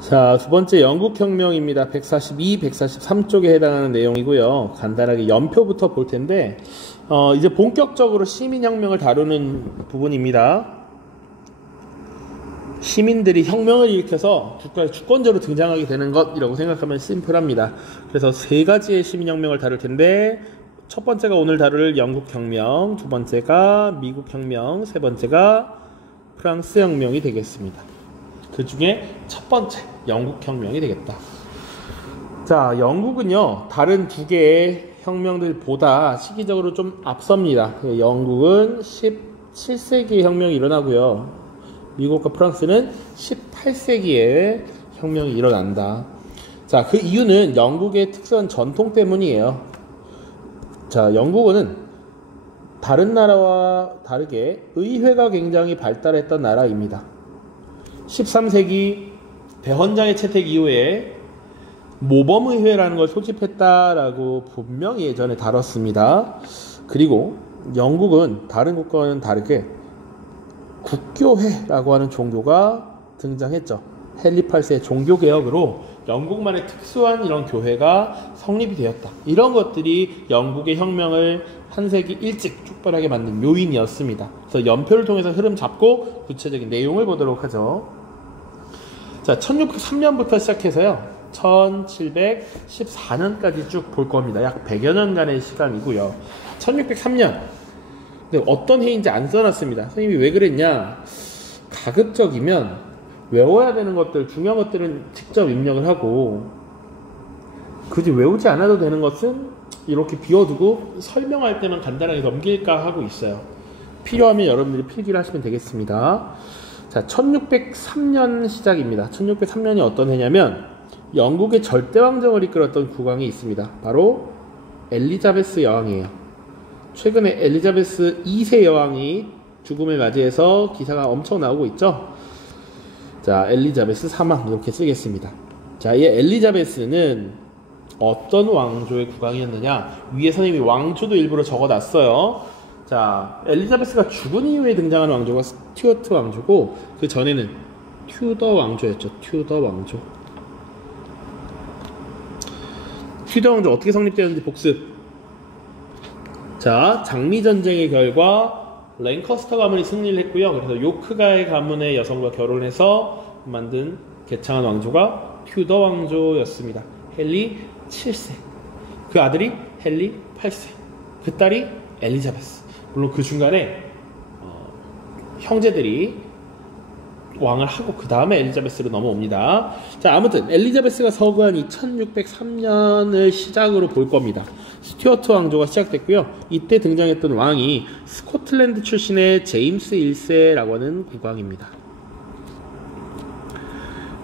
자, 두 번째 영국혁명입니다. 142, 143쪽에 해당하는 내용이고요. 간단하게 연표부터 볼 텐데, 이제 본격적으로 시민혁명을 다루는 부분입니다. 시민들이 혁명을 일으켜서 국가의 주권자로 등장하게 되는 것이라고 생각하면 심플합니다. 그래서 세 가지의 시민혁명을 다룰 텐데, 첫 번째가 오늘 다룰 영국혁명, 두 번째가 미국혁명, 세 번째가 프랑스혁명이 되겠습니다. 그 중에 첫 번째 영국혁명이 되겠다. 자, 영국은요 다른 두 개의 혁명들보다 시기적으로 좀 앞섭니다. 영국은 17세기에 혁명이 일어나고요, 미국과 프랑스는 18세기에 혁명이 일어난다. 자, 그 이유는 영국의 특수한 전통 때문이에요. 자, 영국은 다른 나라와 다르게 의회가 굉장히 발달했던 나라입니다. 13세기 대헌장의 채택 이후에 모범의회라는 걸 소집했다라고 분명히 예전에 다뤘습니다. 그리고 영국은 다른 국가와는 다르게 국교회라고 하는 종교가 등장했죠. 헨리 8세 종교개혁으로 영국만의 특수한 이런 교회가 성립이 되었다. 이런 것들이 영국의 혁명을 한 세기 일찍 촉발하게 만든 요인이었습니다. 그래서 연표를 통해서 흐름 잡고 구체적인 내용을 보도록 하죠. 자, 1603년부터 시작해서요 1714년까지 쭉 볼 겁니다. 약 100여 년간의 시간이고요. 1603년, 근데 어떤 해인지 안 써놨습니다. 선생님이 왜 그랬냐, 가급적이면 외워야 되는 것들, 중요한 것들은 직접 입력을 하고, 굳이 외우지 않아도 되는 것은 이렇게 비워두고 설명할 때만 간단하게 넘길까 하고 있어요. 필요하면 여러분들이 필기를 하시면 되겠습니다. 자, 1603년 시작입니다. 1603년이 어떤 해냐면 영국의 절대왕정을 이끌었던 국왕이 있습니다. 바로 엘리자베스 여왕이에요. 최근에 엘리자베스 2세 여왕이 죽음을 맞이해서 기사가 엄청 나오고 있죠. 자, 엘리자베스 사망 이렇게 쓰겠습니다. 자, 이 엘리자베스는 어떤 왕조의 국왕이었느냐, 위에 선생님이 왕조도 일부러 적어놨어요. 자, 엘리자베스가 죽은 이후에 등장하는 왕조가 스튜어트 왕조고, 그 전에는 튜더 왕조였죠. 튜더 왕조. 튜더 왕조 어떻게 성립되었는지 복습. 자, 장미전쟁의 결과 랭커스터 가문이 승리를 했고요. 그래서 요크가의 가문의 여성과 결혼해서 만든 개창한 왕조가 튜더 왕조였습니다. 헨리 7세, 그 아들이 헨리 8세, 그 딸이 엘리자베스. 물론 그 중간에 형제들이 왕을 하고 그 다음에 엘리자베스로 넘어옵니다. 자, 아무튼 엘리자베스가 서거한 이 1603년을 시작으로 볼 겁니다. 스튜어트 왕조가 시작됐고요. 이때 등장했던 왕이 스코틀랜드 출신의 제임스 1세라고 하는 국왕입니다.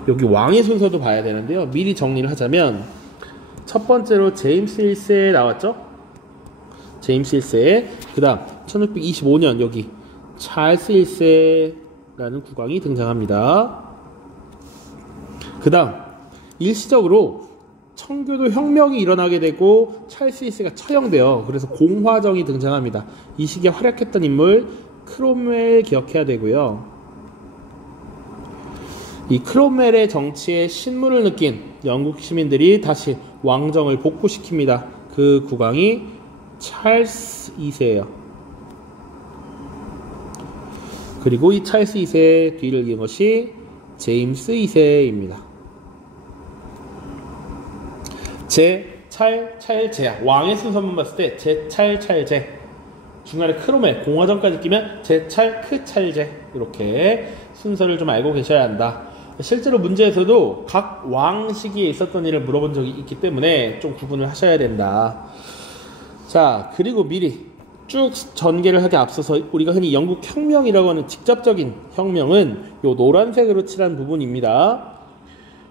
여기 왕의 순서도 봐야 되는데요, 미리 정리를 하자면 첫 번째로 제임스 1세 나왔죠. 제임스 1세. 그 다음 1625년 여기 찰스 1세라는 국왕이 등장합니다. 그 다음 일시적으로 청교도 혁명이 일어나게 되고 찰스 1세가 처형돼요. 그래서 공화정이 등장합니다. 이 시기에 활약했던 인물 크롬웰 기억해야 되고요. 이 크롬웰의 정치에 신물을 느낀 영국 시민들이 다시 왕정을 복구시킵니다. 그 국왕이 찰스 2세예요. 그리고 이 찰스 2세의 뒤를 이은 것이 제임스 2세입니다. 제, 왕의 순서만 봤을 때 제, 중간에 크롬웰, 공화정까지 끼면 제, 크, 찰제, 이렇게 순서를 좀 알고 계셔야 한다. 실제로 문제에서도 각 왕 시기에 있었던 일을 물어본 적이 있기 때문에 좀 구분을 하셔야 된다. 자, 그리고 미리 쭉 전개를 하기 앞서서 우리가 흔히 영국 혁명이라고 하는 직접적인 혁명은 요 노란색으로 칠한 부분입니다.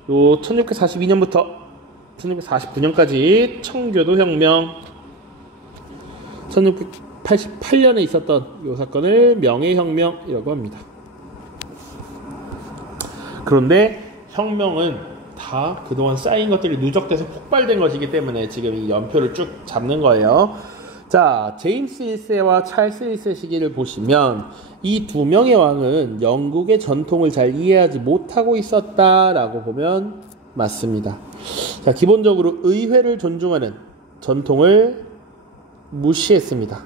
요 1642년부터 1649년까지 청교도 혁명, 1688년에 있었던 요 사건을 명예혁명이라고 합니다. 그런데 혁명은 다 그동안 쌓인 것들이 누적돼서 폭발된 것이기 때문에 지금 이 연표를 쭉 잡는 거예요. 자, 제임스 1세와 찰스 1세 시기를 보시면 이 두 명의 왕은 영국의 전통을 잘 이해하지 못하고 있었다라고 보면 맞습니다. 자, 기본적으로 의회를 존중하는 전통을 무시했습니다.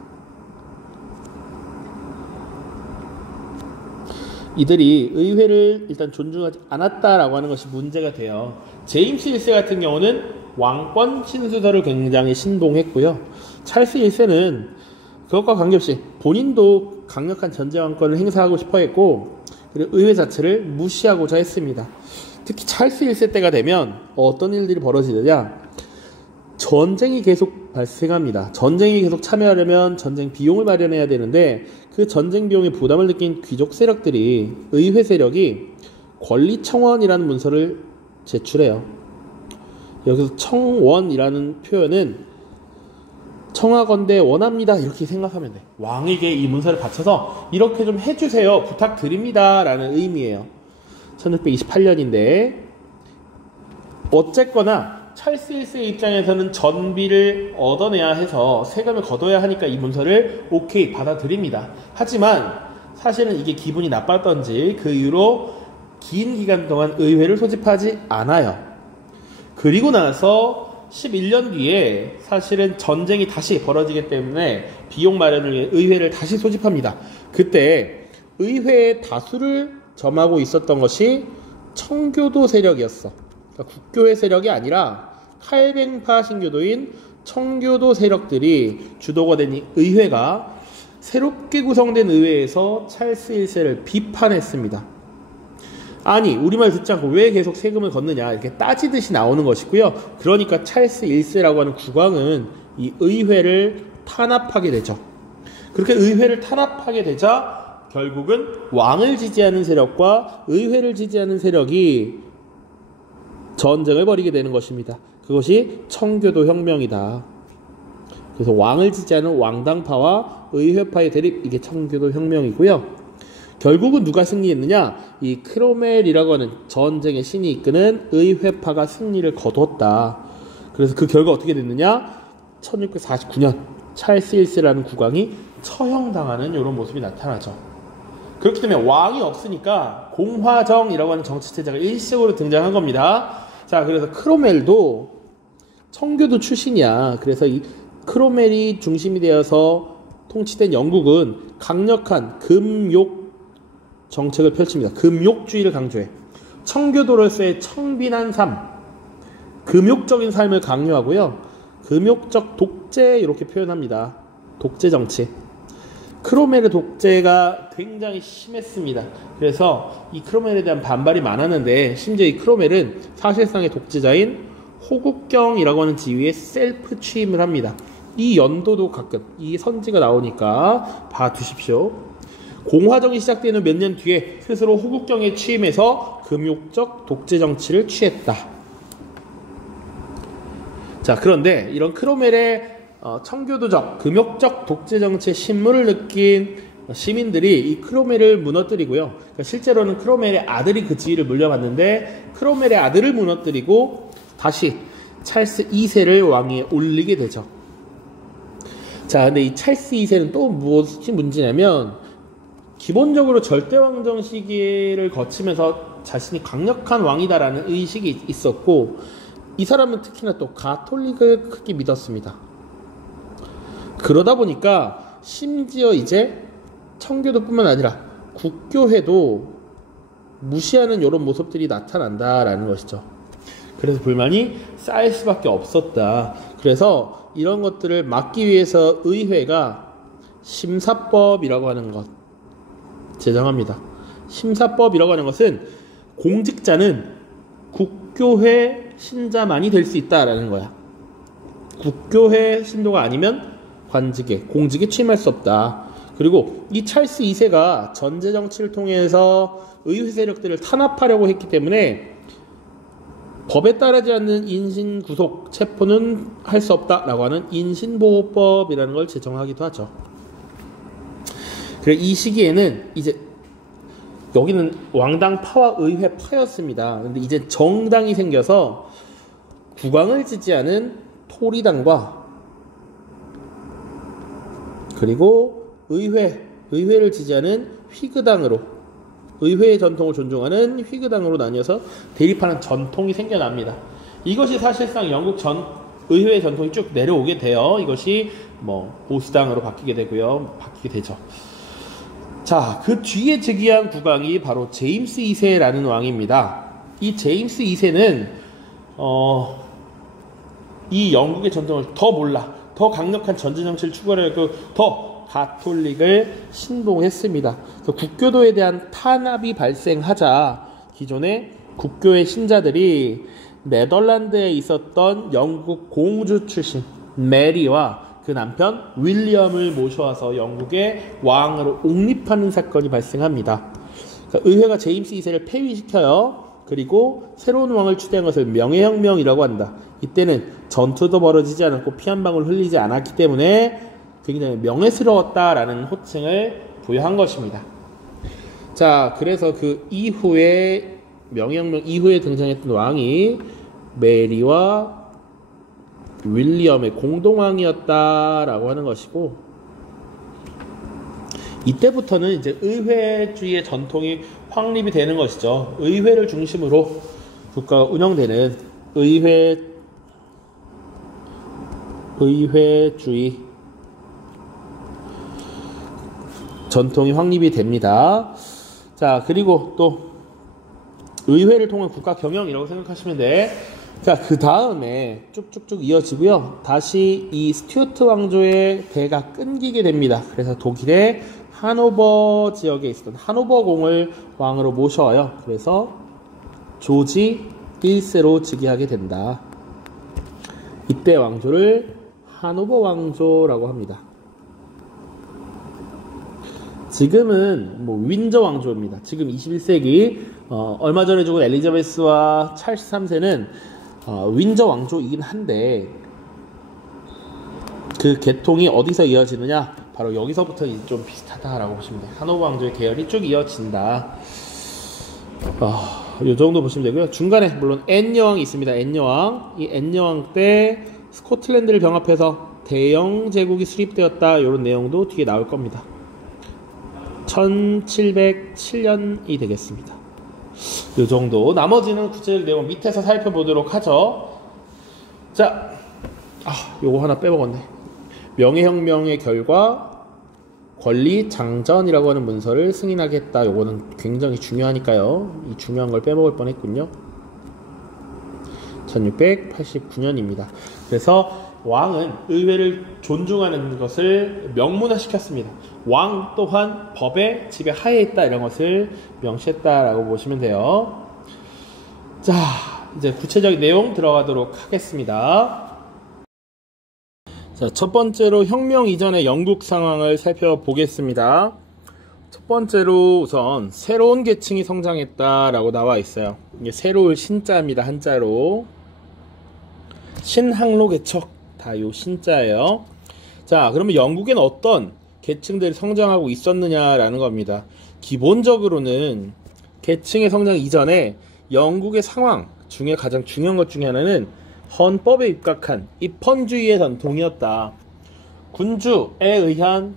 이들이 의회를 일단 존중하지 않았다라고 하는 것이 문제가 돼요. 제임스 1세 같은 경우는 왕권 신수설을 굉장히 신봉했고요. 찰스 1세는 그것과 관계없이 본인도 강력한 전제왕권을 행사하고 싶어 했고, 그리고 의회 자체를 무시하고자 했습니다. 특히 찰스 1세 때가 되면 어떤 일들이 벌어지느냐, 전쟁이 계속 발생합니다. 전쟁이 계속 참여하려면 전쟁 비용을 마련해야 되는데, 그 전쟁 비용의 부담을 느낀 귀족 세력들이, 의회 세력이 권리청원이라는 문서를 제출해요. 여기서 청원이라는 표현은 청하건대 원합니다 이렇게 생각하면 돼. 왕에게 이 문서를 바쳐서 이렇게 좀 해주세요, 부탁드립니다 라는 의미예요. 1628년인데 어쨌거나 찰스 1세의 입장에서는 전비를 얻어내야 해서 세금을 걷어야 하니까 이 문서를 오케이 받아들입니다. 하지만 사실은 이게 기분이 나빴던지 그 이후로 긴 기간 동안 의회를 소집하지 않아요. 그리고 나서 11년 뒤에 사실은 전쟁이 다시 벌어지기 때문에 비용 마련을 위해 의회를 다시 소집합니다. 그때 의회의 다수를 점하고 있었던 것이 청교도 세력이었어. 그러니까 국교회 세력이 아니라 칼뱅파 신교도인 청교도 세력들이 주도가 된 이 의회가 새롭게 구성된 의회에서 찰스 1세를 비판했습니다. 아니, 우리말 듣지 않고 왜 계속 세금을 걷느냐 이렇게 따지듯이 나오는 것이고요. 그러니까 찰스 1세라고 하는 국왕은 이 의회를 탄압하게 되죠. 그렇게 의회를 탄압하게 되자 결국은 왕을 지지하는 세력과 의회를 지지하는 세력이 전쟁을 벌이게 되는 것입니다. 그것이 청교도 혁명이다. 그래서 왕을 지지하는 왕당파와 의회파의 대립, 이게 청교도 혁명이고요. 결국은 누가 승리했느냐? 이 크로멜이라고 하는 전쟁의 신이 이끄는 의회파가 승리를 거뒀다. 그래서 그 결과 어떻게 됐느냐? 1649년 찰스 1세라는 국왕이 처형당하는 이런 모습이 나타나죠. 그렇기 때문에 왕이 없으니까 공화정이라고 하는 정치체제가 일시적으로 등장한 겁니다. 자, 그래서 크로멜도 청교도 출신이야. 그래서 이 크로멜이 중심이 되어서 통치된 영국은 강력한 금욕 정책을 펼칩니다. 금욕주의를 강조해. 청교도로서의 청빈한 삶, 금욕적인 삶을 강요하고요. 금욕적 독재 이렇게 표현합니다. 독재 정치. 크로멜의 독재가 굉장히 심했습니다. 그래서 이 크로멜에 대한 반발이 많았는데, 심지어 이 크로멜은 사실상의 독재자인 호국경이라고 하는 지위에 셀프 취임을 합니다. 이 연도도 가끔 이 선지가 나오니까 봐두십시오. 공화정이 시작되는 몇 년 뒤에 스스로 호국경에 취임해서 금욕적 독재 정치를 취했다. 자, 그런데 이런 크로멜의 청교도적, 금욕적 독재 정치의 신물을 느낀 시민들이 이 크로멜을 무너뜨리고요. 그러니까 실제로는 크로멜의 아들이 그 지위를 물려받는데, 크로멜의 아들을 무너뜨리고 다시 찰스 2세를 왕위에 올리게 되죠. 자, 근데 이 찰스 2세는 또 무엇이 문제냐면, 기본적으로 절대왕정 시기를 거치면서 자신이 강력한 왕이다라는 의식이 있었고, 이 사람은 특히나 또 가톨릭을 크게 믿었습니다. 그러다 보니까 심지어 이제 청교도뿐만 아니라 국교회도 무시하는 이런 모습들이 나타난다라는 것이죠. 그래서 불만이 쌓일 수밖에 없었다. 그래서 이런 것들을 막기 위해서 의회가 심사법이라고 하는 것 제정합니다. 심사법이라고 하는 것은 공직자는 국교회 신자만이 될 수 있다라는 거야. 국교회 신도가 아니면 관직에, 공직에 취임할 수 없다. 그리고 이 찰스 2세가 전제 정치를 통해서 의회 세력들을 탄압하려고 했기 때문에 법에 따르지 않는 인신 구속, 체포는 할 수 없다라고 하는 인신보호법이라는 걸 제정하기도 하죠. 그래, 이 시기에는 이제 여기는 왕당파와 의회파였습니다. 근데 이제 정당이 생겨서 국왕을 지지하는 토리당과 그리고 의회를 지지하는 휘그당으로, 의회의 전통을 존중하는 휘그당으로 나뉘어서 대립하는 전통이 생겨납니다. 이것이 사실상 영국 의회의 전통이 쭉 내려오게 돼요. 이것이 보수당으로 바뀌게 되죠. 자, 그 뒤에 즉위한 국왕이 바로 제임스 2세라는 왕입니다. 이 제임스 2세는 이 영국의 전통을 더 강력한 전제 정치를 추구하려고 더 가톨릭을 신봉했습니다. 국교도에 대한 탄압이 발생하자 기존의 국교의 신자들이 네덜란드에 있었던 영국 공주 출신 메리와 그 남편 윌리엄을 모셔와서 영국의 왕으로 옹립하는 사건이 발생합니다. 의회가 제임스 2세를 폐위시켜요. 그리고 새로운 왕을 추대한 것을 명예혁명이라고 한다. 이때는 전투도 벌어지지 않았고 피 한 방울 흘리지 않았기 때문에 굉장히 명예스러웠다라는 호칭을 부여한 것입니다. 자, 그래서 그 이후에 명예혁명 이후에 등장했던 왕이 메리와 윌리엄의 공동왕이었다라고 하는 것이고, 이때부터는 이제 의회주의의 전통이 확립이 되는 것이죠. 의회를 중심으로 국가가 운영되는 의회주의 전통이 확립이 됩니다. 자, 그리고 또 의회를 통한 국가 경영이라고 생각하시면 돼. 자, 그 다음에 쭉쭉쭉 이어지고요. 다시 이 스튜어트 왕조의 대가 끊기게 됩니다. 그래서 독일의 하노버 지역에 있었던 하노버 공을 왕으로 모셔와요. 그래서 조지 1세로 즉위하게 된다. 이때 왕조를 하노버 왕조라고 합니다. 지금은 윈저 왕조입니다. 지금 21세기 얼마 전에 죽은 엘리자베스와 찰스 3세는 윈저 왕조이긴 한데, 그 계통이 어디서 이어지느냐? 바로 여기서부터 좀 비슷하다라고 보시면 돼요. 하노버 왕조의 계열이 쭉 이어진다. 이 정도 보시면 되고요. 중간에 물론 앤 여왕이 있습니다. 앤 여왕. 이 앤 여왕 때 스코틀랜드를 병합해서 대영 제국이 수립되었다. 이런 내용도 뒤에 나올 겁니다. 1707년이 되겠습니다. 이 정도. 나머지는 구체적 내용 밑에서 살펴보도록 하죠. 자, 요거 하나 빼먹었네. 명예혁명의 결과 권리 장전이라고 하는 문서를 승인하겠다. 요거는 굉장히 중요하니까요. 이 중요한 걸 빼먹을 뻔했군요. 1689년입니다. 그래서 왕은 의회를 존중하는 것을 명문화시켰습니다. 왕 또한 법의 지배하에 있다, 이런 것을 명시했다라고 보시면 돼요. 자, 이제 구체적인 내용 들어가도록 하겠습니다. 자, 첫 번째로 혁명 이전의 영국 상황을 살펴보겠습니다. 첫 번째로 우선 새로운 계층이 성장했다라고 나와 있어요. 이게 새로울 신자입니다. 한자로. 신항로 개척. 다 요 신자예요. 자, 그러면 영국에는 어떤 계층들이 성장하고 있었느냐라는 겁니다. 기본적으로는 계층의 성장 이전에 영국의 상황 중에 가장 중요한 것 중에 하나는 헌법에 입각한 입헌주의의 전통이었다. 군주에 의한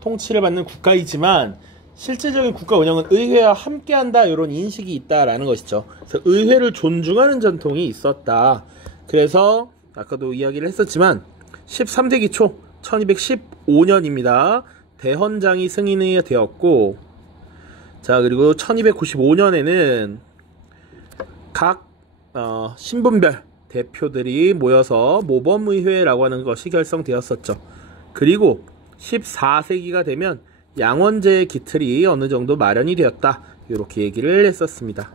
통치를 받는 국가이지만 실질적인 국가 운영은 의회와 함께한다, 이런 인식이 있다라는 것이죠. 그래서 의회를 존중하는 전통이 있었다. 그래서 아까도 이야기를 했었지만 13세기 초 1215년입니다. 대헌장이 승인이 되었고, 자, 그리고 1295년에는 각 신분별 대표들이 모여서 모범의회라고 하는 것이 결성되었었죠. 그리고 14세기가 되면 양원제의 기틀이 어느 정도 마련이 되었다, 이렇게 얘기를 했었습니다.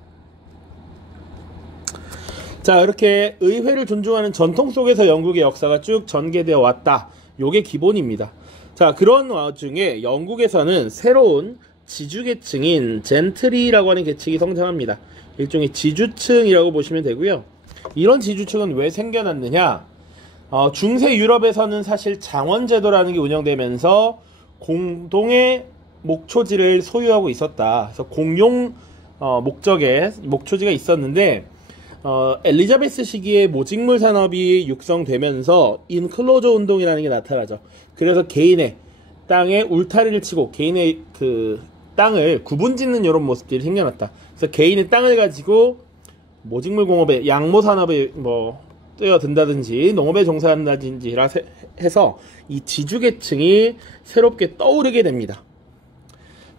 자, 이렇게 의회를 존중하는 전통 속에서 영국의 역사가 쭉 전개되어 왔다. 요게 기본입니다. 자, 그런 와중에 영국에서는 새로운 지주계층인 젠트리라고 하는 계층이 성장합니다. 일종의 지주층이라고 보시면 되고요. 이런 지주층은 왜 생겨났느냐? 중세 유럽에서는 사실 장원제도라는 게 운영되면서 공동의 목초지를 소유하고 있었다. 그래서 공용 목적의 목초지가 있었는데, 엘리자베스 시기에 모직물 산업이 육성되면서 인클로저 운동이라는 게 나타나죠. 그래서 개인의 땅에 울타리를 치고 개인의 그 땅을 구분짓는 이런 모습들이 생겨났다. 그래서 개인의 땅을 가지고 모직물 공업에 양모 산업에 뭐 뛰어든다든지 농업에 종사한다든지 해서 이 지주계층이 새롭게 떠오르게 됩니다.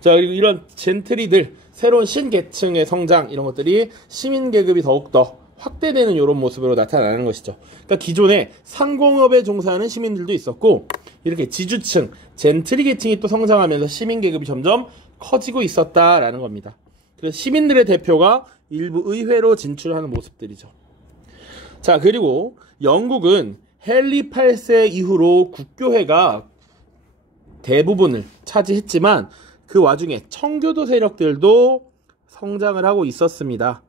자, 그리고 이런 젠트리들, 새로운 신계층의 성장 이런 것들이 시민계급이 더욱더 확대되는 이런 모습으로 나타나는 것이죠. 그러니까 기존에 상공업에 종사하는 시민들도 있었고 이렇게 지주층, 젠트리 계층이 또 성장하면서 시민계급이 점점 커지고 있었다라는 겁니다. 그래서 시민들의 대표가 일부 의회로 진출하는 모습들이죠. 자, 그리고 영국은 헨리 8세 이후로 국교회가 대부분을 차지했지만 그 와중에 청교도 세력들도 성장을 하고 있었습니다.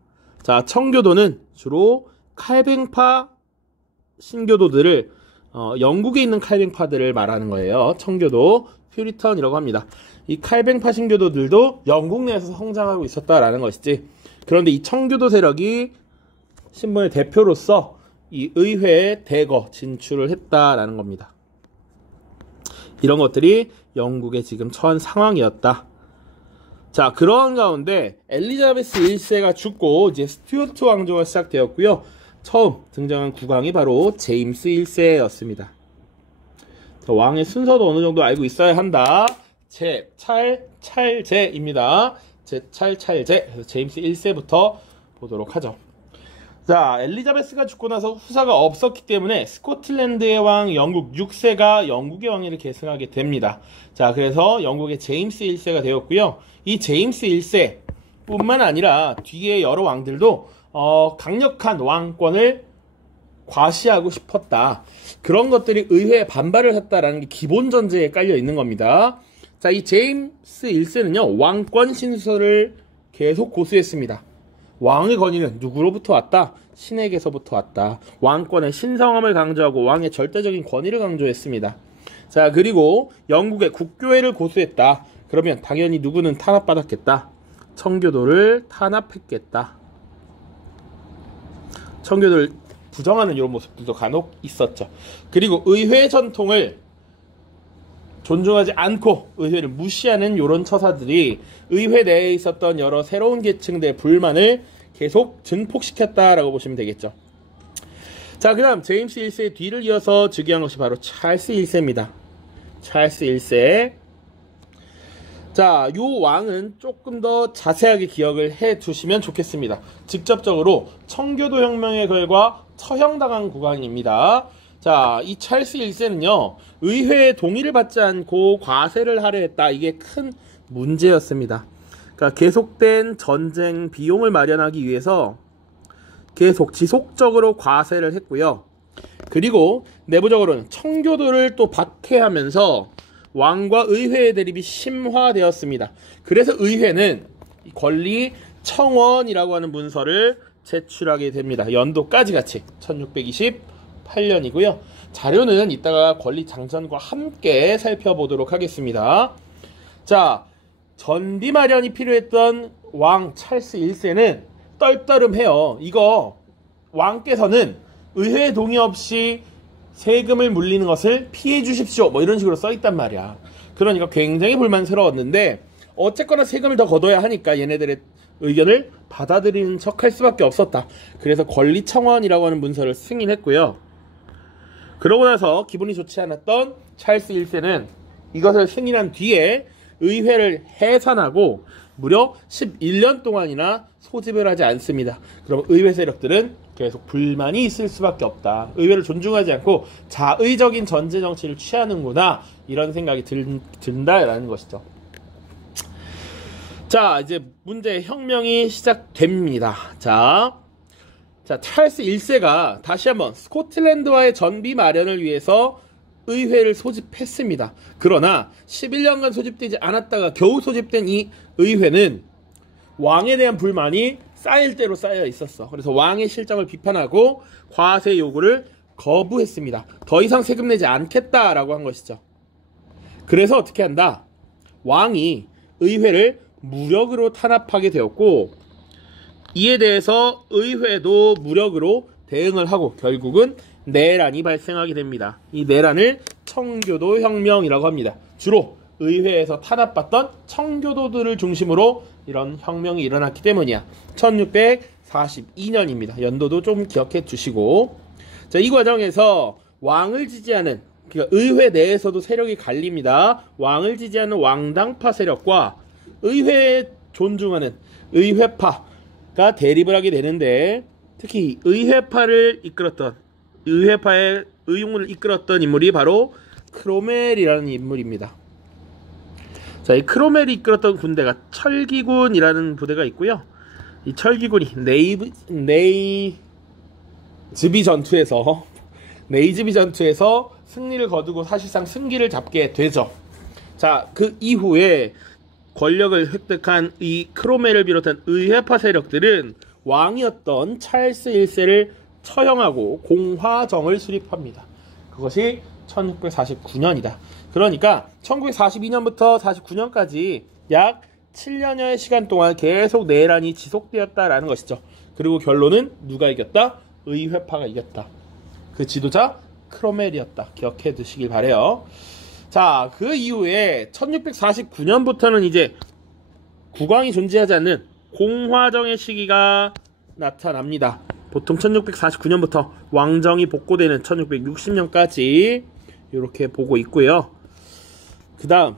자, 청교도는 주로 칼뱅파 신교도들을 영국에 있는 칼뱅파들을 말하는 거예요. 청교도, 퓨리턴이라고 합니다. 이 칼뱅파 신교도들도 영국 내에서 성장하고 있었다라는 것이지. 그런데 이 청교도 세력이 신분의 대표로서 이 의회에 대거 진출을 했다라는 겁니다. 이런 것들이 영국의 지금 처한 상황이었다. 자, 그러한 가운데 엘리자베스 1세가 죽고 이제 스튜어트 왕조가 시작되었고요. 처음 등장한 국왕이 바로 제임스 1세였습니다. 왕의 순서도 어느 정도 알고 있어야 한다. 찰제입니다. 찰제. 그래서 제임스 1세부터 보도록 하죠. 자, 엘리자베스가 죽고 나서 후사가 없었기 때문에 스코틀랜드의 왕 영국 6세가 영국의 왕위를 계승하게 됩니다. 자, 그래서 영국의 제임스 1세가 되었고요. 이 제임스 1세 뿐만 아니라 뒤에 여러 왕들도 강력한 왕권을 과시하고 싶었다. 그런 것들이 의회에 반발을 했다라는 게 기본 전제에 깔려 있는 겁니다. 자, 이 제임스 1세는요, 왕권 신설을 계속 고수했습니다. 왕의 권위는 누구로부터 왔다? 신에게서부터 왔다. 왕권의 신성함을 강조하고 왕의 절대적인 권위를 강조했습니다. 자, 그리고 영국의 국교회를 고수했다. 그러면 당연히 누구는 탄압받았겠다. 청교도를 탄압했겠다. 청교도를 부정하는 이런 모습들도 간혹 있었죠. 그리고 의회 전통을 존중하지 않고 의회를 무시하는 이런 처사들이 의회 내에 있었던 여러 새로운 계층들의 불만을 계속 증폭시켰다라고 보시면 되겠죠. 자, 그 다음 제임스 1세의 뒤를 이어서 즉위한 것이 바로 찰스 1세입니다. 찰스 1세. 자, 요 왕은 조금 더 자세하게 기억을 해 두시면 좋겠습니다. 직접적으로 청교도 혁명의 결과 처형당한 국왕입니다. 자, 이 찰스 1세는요, 의회의 동의를 받지 않고 과세를 하려 했다. 이게 큰 문제였습니다. 그러니까 계속된 전쟁 비용을 마련하기 위해서 계속 지속적으로 과세를 했고요. 그리고 내부적으로는 청교도를 또 박해하면서 왕과 의회의 대립이 심화되었습니다. 그래서 의회는 권리 청원이라고 하는 문서를 제출하게 됩니다. 연도까지 같이 1628년이고요. 자료는 이따가 권리 장전과 함께 살펴보도록 하겠습니다. 자, 전비 마련이 필요했던 왕 찰스 1세는 떨떠름해요. 이거 왕께서는 의회 동의 없이 세금을 물리는 것을 피해 주십시오. 뭐 이런 식으로 써있단 말이야. 그러니까 굉장히 불만스러웠는데 어쨌거나 세금을 더 걷어야 하니까 얘네들의 의견을 받아들이는 척 할 수밖에 없었다. 그래서 권리청원이라고 하는 문서를 승인했고요. 그러고 나서 기분이 좋지 않았던 찰스 1세는 이것을 승인한 뒤에 의회를 해산하고 무려 11년 동안이나 소집을 하지 않습니다. 그럼 의회 세력들은 계속 불만이 있을 수밖에 없다. 의회를 존중하지 않고 자의적인 전제 정치를 취하는구나. 이런 생각이 든다라는 것이죠. 자, 이제 문제의 혁명이 시작됩니다. 자, 찰스 1세가 다시 한번 스코틀랜드와의 전비 마련을 위해서 의회를 소집했습니다. 그러나 11년간 소집되지 않았다가 겨우 소집된 이 의회는 왕에 대한 불만이 쌓일 대로 쌓여 있었어. 그래서 왕의 실정을 비판하고 과세 요구를 거부했습니다. 더 이상 세금 내지 않겠다라고 한 것이죠. 그래서 어떻게 한다? 왕이 의회를 무력으로 탄압하게 되었고 이에 대해서 의회도 무력으로 대응을 하고 결국은 내란이 발생하게 됩니다. 이 내란을 청교도 혁명이라고 합니다. 주로 의회에서 탄압받던 청교도들을 중심으로 이런 혁명이 일어났기 때문이야. 1642년입니다. 연도도 좀 기억해 주시고. 자, 이 과정에서 왕을 지지하는, 그러니까 의회 내에서도 세력이 갈립니다. 왕을 지지하는 왕당파 세력과 의회에 존중하는 의회파가 대립을 하게 되는데, 특히 의회파의 의용을 이끌었던 인물이 바로 크로멜이라는 인물입니다. 자, 이 크로멜이 이끌었던 군대가 철기군이라는 부대가 있고요. 이 철기군이 네이즈비 전투에서 승리를 거두고 사실상 승기를 잡게 되죠. 자, 그 이후에 권력을 획득한 이 크로멜을 비롯한 의회파 세력들은 왕이었던 찰스 1세를 처형하고 공화정을 수립합니다. 그것이 1649년이다. 그러니까 1942년부터 49년까지 약 7년여의 시간 동안 계속 내란이 지속되었다라는 것이죠. 그리고 결론은 누가 이겼다? 의회파가 이겼다. 그 지도자 크로멜이었다. 기억해 두시길 바래요. 자, 그 이후에 1649년부터는 이제 국왕이 존재하지 않는 공화정의 시기가 나타납니다. 보통 1649년부터 왕정이 복고되는 1660년까지 이렇게 보고 있고요. 그 다음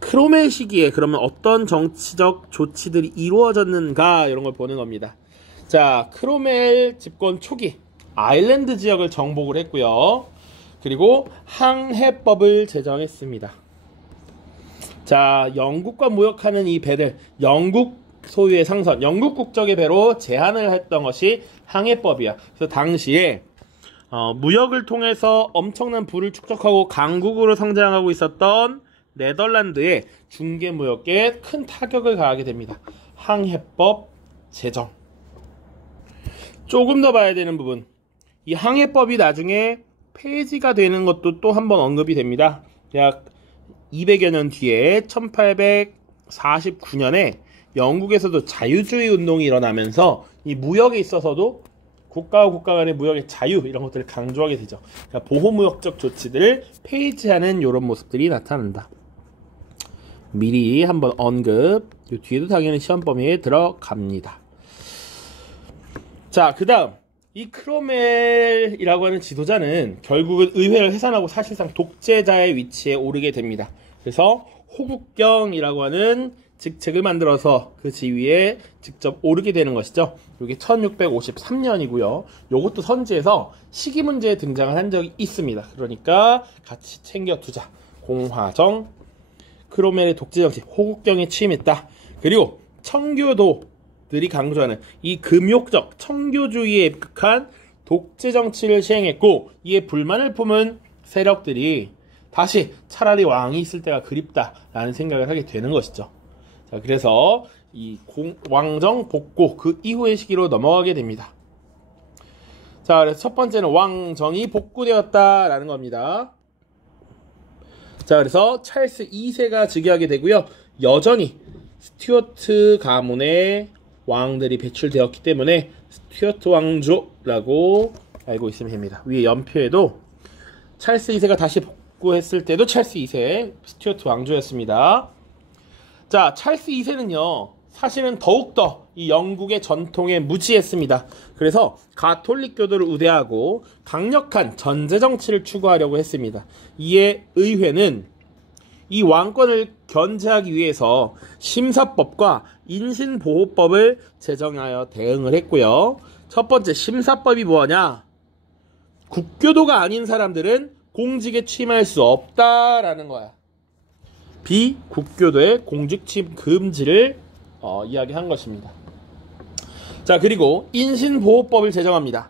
크로멜 시기에 그러면 어떤 정치적 조치들이 이루어졌는가 이런 걸 보는 겁니다. 자, 크로멜 집권 초기 아일랜드 지역을 정복을 했고요. 그리고 항해법을 제정했습니다. 자, 영국과 무역하는 이 배들, 영국 소유의 상선, 영국 국적의 배로 제한을 했던 것이 항해법이야. 그래서 당시에 무역을 통해서 엄청난 부를 축적하고 강국으로 성장하고 있었던 네덜란드의 중개무역에 큰 타격을 가하게 됩니다. 항해법 제정. 조금 더 봐야 되는 부분, 이 항해법이 나중에 폐지가 되는 것도 또 한 번 언급이 됩니다. 약 200여 년 뒤에 1849년에 영국에서도 자유주의 운동이 일어나면서 이 무역에 있어서도 국가와 국가 간의 무역의 자유 이런 것들을 강조하게 되죠. 그러니까 보호무역적 조치들을 폐지하는 이런 모습들이 나타난다. 미리 한번 언급, 이 뒤에도 당연히 시험 범위에 들어갑니다. 자, 그 다음 이 크로멜이라고 하는 지도자는 결국은 의회를 해산하고 사실상 독재자의 위치에 오르게 됩니다. 그래서 호국경이라고 하는 직책을 만들어서 그 지위에 직접 오르게 되는 것이죠. 이게 1653년이고요. 이것도 선지에서 시기 문제에 등장을 한 적이 있습니다. 그러니까 같이 챙겨두자. 공화정, 크로멜의 독재정치, 호국경에 취임했다. 그리고 청교도들이 강조하는 이 금욕적 청교주의에 입각한 독재정치를 시행했고, 이에 불만을 품은 세력들이 다시 차라리 왕이 있을 때가 그립다라는 생각을 하게 되는 것이죠. 자, 그래서 이 왕정 복고 그 이후의 시기로 넘어가게 됩니다. 자, 그래서 첫 번째는 왕정이 복구되었다라는 겁니다. 자, 그래서 찰스 2세가 즉위하게 되고요. 여전히 스튜어트 가문의 왕들이 배출되었기 때문에 스튜어트 왕조라고 알고 있으면 됩니다. 위에 연표에도 찰스 2세가 다시 복구했을 때도 찰스 2세 스튜어트 왕조였습니다. 자, 찰스 2세는요 사실은 더욱더 이 영국의 전통에 무지했습니다. 그래서 가톨릭교도를 우대하고 강력한 전제정치를 추구하려고 했습니다. 이에 의회는 이 왕권을 견제하기 위해서 심사법과 인신보호법을 제정하여 대응을 했고요. 첫 번째 심사법이 뭐냐? 국교도가 아닌 사람들은 공직에 취임할 수 없다라는 거야. 비국교도의 공직 취임 금지를 이야기한 것입니다. 자, 그리고 인신보호법을 제정합니다.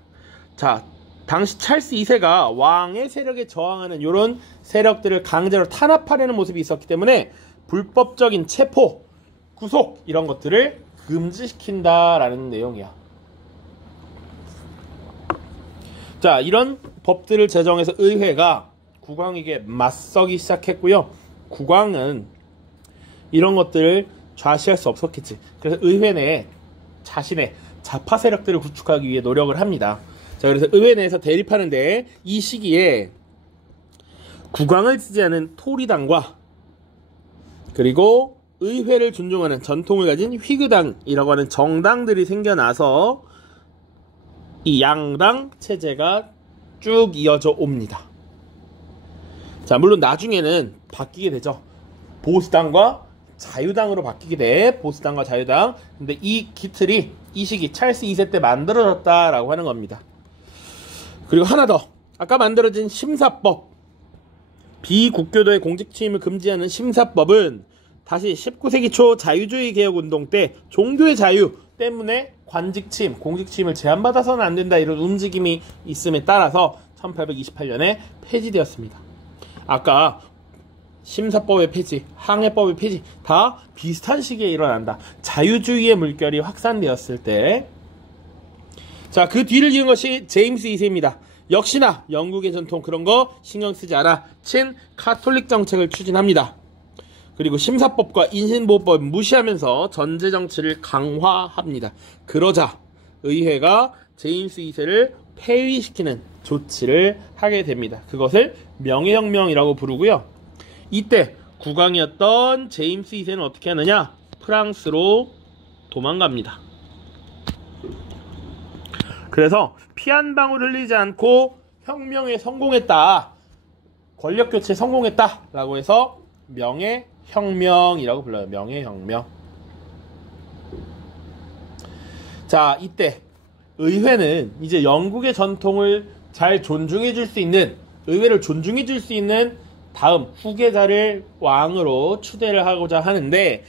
자, 당시 찰스 2세가 왕의 세력에 저항하는 이런 세력들을 강제로 탄압하려는 모습이 있었기 때문에 불법적인 체포, 구속 이런 것들을 금지시킨다라는 내용이야. 자, 이런 법들을 제정해서 의회가 국왕에게 맞서기 시작했고요. 국왕은 이런 것들을 좌시할 수 없었겠지. 그래서 의회 내에 자신의 좌파 세력들을 구축하기 위해 노력을 합니다. 자, 그래서 의회 내에서 대립하는데 이 시기에 국왕을 지지하는 토리당과 그리고 의회를 존중하는 전통을 가진 휘그당이라고 하는 정당들이 생겨나서 이 양당 체제가 쭉 이어져 옵니다. 자, 물론 나중에는 바뀌게 되죠. 보수당과 자유당으로 바뀌게 돼. 보수당과 자유당. 근데 이 기틀이 이 시기 찰스 2세 때 만들어졌다라고 하는 겁니다. 그리고 하나 더. 아까 만들어진 심사법. 비국교도의 공직 취임을 금지하는 심사법은 다시 19세기 초 자유주의 개혁운동 때 종교의 자유 때문에 관직 취임, 공직 취임을 제한받아서는 안 된다 이런 움직임이 있음에 따라서 1828년에 폐지되었습니다. 아까 심사법의 폐지, 항해법의 폐지 다 비슷한 시기에 일어난다. 자유주의의 물결이 확산되었을 때. 자, 그 뒤를 이은 것이 제임스 2세입니다. 역시나 영국의 전통 그런 거 신경 쓰지 않아 친 카톨릭 정책을 추진합니다. 그리고 심사법과 인신보호법을 무시하면서 전제정치를 강화합니다. 그러자 의회가 제임스 2세를 폐위시키는 조치를 하게 됩니다. 그것을 명예혁명이라고 부르고요. 이때 국왕이었던 제임스 2세는 어떻게 하느냐? 프랑스로 도망갑니다. 그래서 피 한 방울 흘리지 않고 혁명에 성공했다. 권력교체에 성공했다. 라고 해서 명예혁명이라고 불러요. 명예혁명. 자, 이때 의회는 이제 영국의 전통을 잘 존중해 줄 수 있는, 의회를 존중해 줄 수 있는 다음 후계자를 왕으로 추대를 하고자 하는데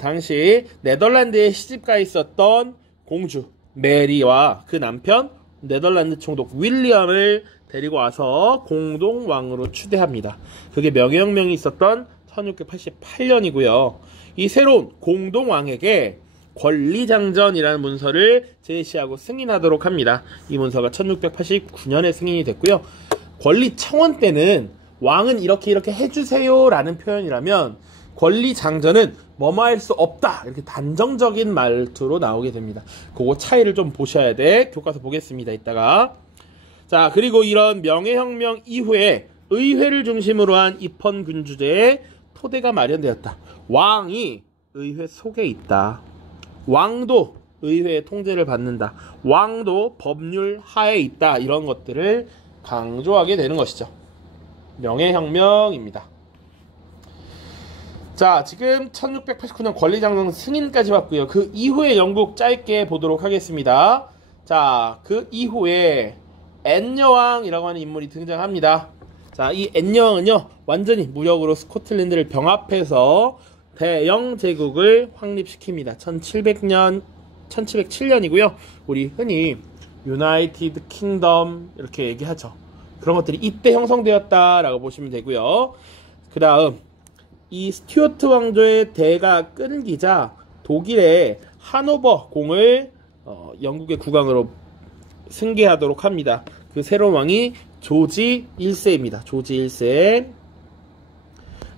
당시 네덜란드에 시집가 있었던 공주 메리와 그 남편 네덜란드 총독 윌리엄을 데리고 와서 공동 왕으로 추대합니다. 그게 명예혁명이 있었던 1688년이고요. 이 새로운 공동 왕에게 권리장전이라는 문서를 제시하고 승인하도록 합니다. 이 문서가 1689년에 승인이 됐고요. 권리청원 때는 왕은 이렇게 해주세요 라는 표현이라면 권리장전은 뭐뭐 할 수 없다 이렇게 단정적인 말투로 나오게 됩니다. 그거 차이를 좀 보셔야 돼. 교과서 보겠습니다. 이따가. 자, 그리고 이런 명예혁명 이후에 의회를 중심으로 한 입헌군주제의 토대가 마련되었다. 왕이 의회 속에 있다. 왕도 의회의 통제를 받는다. 왕도 법률 하에 있다. 이런 것들을 강조하게 되는 것이죠. 명예혁명입니다. 자, 지금 1689년 권리장전 승인까지 봤고요. 그 이후에 영국 짧게 보도록 하겠습니다. 자, 그 이후에 앤여왕이라고 하는 인물이 등장합니다. 자, 이 앤여왕은요, 완전히 무력으로 스코틀랜드를 병합해서 대영 제국을 확립시킵니다. 1707년이고요. 우리 흔히 유나이티드 킹덤 이렇게 얘기하죠. 그런 것들이 이때 형성되었다라고 보시면 되고요. 그 다음 이 스튜어트 왕조의 대가 끊기자 독일의 하노버 공을 영국의 국왕으로 승계하도록 합니다. 그 새로운 왕이 조지 1세입니다. 조지 1세.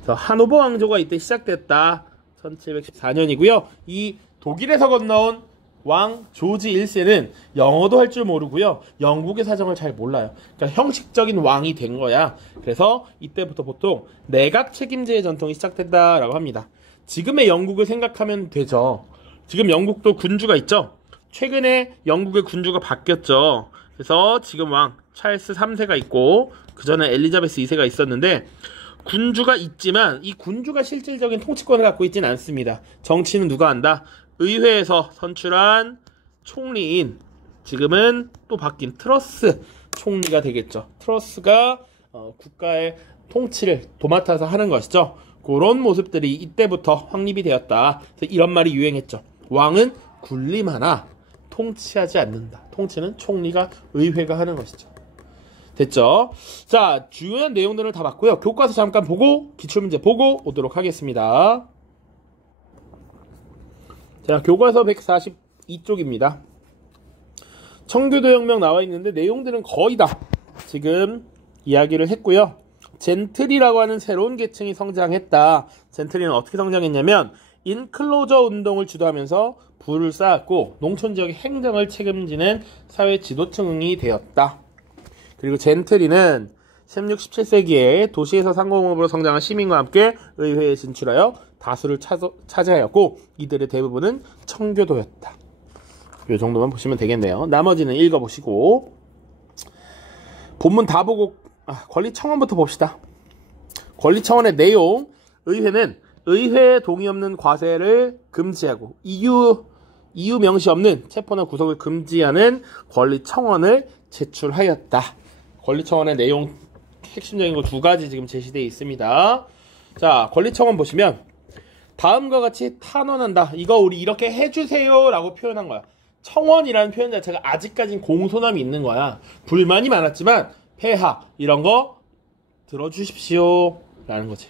하노버 왕조가 이때 시작됐다. 1714년이고요. 이 독일에서 건너온 왕 조지 1세는 영어도 할 줄 모르고요. 영국의 사정을 잘 몰라요. 그러니까 형식적인 왕이 된 거야. 그래서 이때부터 보통 내각 책임제의 전통이 시작된다라고 합니다. 지금의 영국을 생각하면 되죠. 지금 영국도 군주가 있죠. 최근에 영국의 군주가 바뀌었죠. 그래서 지금 왕 찰스 3세가 있고 그 전에 엘리자베스 2세가 있었는데 군주가 있지만 이 군주가 실질적인 통치권을 갖고 있지는 않습니다. 정치는 누가 한다? 의회에서 선출한 총리인 지금은 또 바뀐 트러스 총리가 되겠죠. 트러스가 국가의 통치를 도맡아서 하는 것이죠. 그런 모습들이 이때부터 확립이 되었다. 그래서 이런 말이 유행했죠. 왕은 군림하나 통치하지 않는다. 통치는 총리가 의회가 하는 것이죠. 됐죠? 자, 중요한 내용들을 다 봤고요. 교과서 잠깐 보고 기출문제 보고 오도록 하겠습니다. 자, 교과서 142쪽입니다. 청교도혁명 나와 있는데 내용들은 거의 다 지금 이야기를 했고요. 젠틀이라고 하는 새로운 계층이 성장했다. 젠틀리는 어떻게 성장했냐면 인클로저 운동을 주도하면서 부를 쌓았고 농촌 지역의 행정을 책임지는 사회 지도층이 되었다. 그리고 젠트리는 16, 17세기에 도시에서 상공업으로 성장한 시민과 함께 의회에 진출하여 다수를 차지하였고 이들의 대부분은 청교도였다. 이 정도만 보시면 되겠네요. 나머지는 읽어보시고 본문 다 보고 권리청원부터 봅시다. 권리청원의 내용, 의회는 의회에 동의 없는 과세를 금지하고 이유 명시 없는 체포나 구속을 금지하는 권리청원을 제출하였다. 권리청원의 내용 핵심적인 거 두 가지 지금 제시되어 있습니다. 자, 권리청원 보시면 다음과 같이 탄원한다. 이거 우리 이렇게 해주세요 라고 표현한 거야. 청원이라는 표현 자체가 아직까진 공손함이 있는 거야. 불만이 많았지만 폐하 이런 거 들어주십시오 라는 거지.